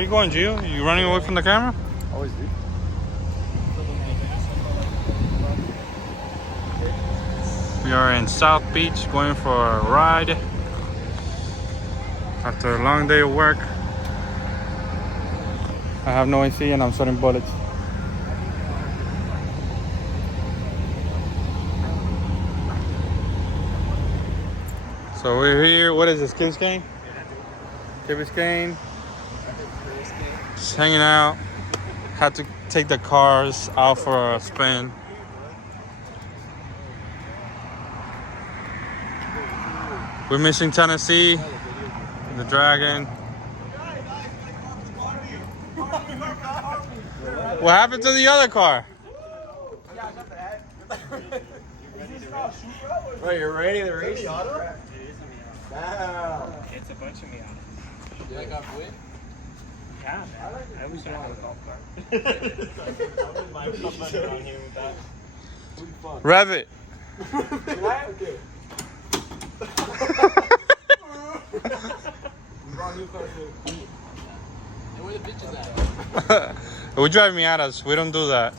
Where you going, Gio? You running away from the camera? Always do. We are in South Beach going for a ride after a long day of work. I have no AC and I'm sweating bullets. So we're here. What is this? Key Biscayne? Key Biscayne. Just hanging out. Had to take the cars out for a spin. We're missing Tennessee, the Dragon. What happened to the other car? Right, you're ready to race? It's a bunch of Miata. You like off win? Yeah, man. I wish I had a golf cart. I wouldn't mind coming around here with that. Rev it. And where the bitches at? We drive Miatas. We don't do that.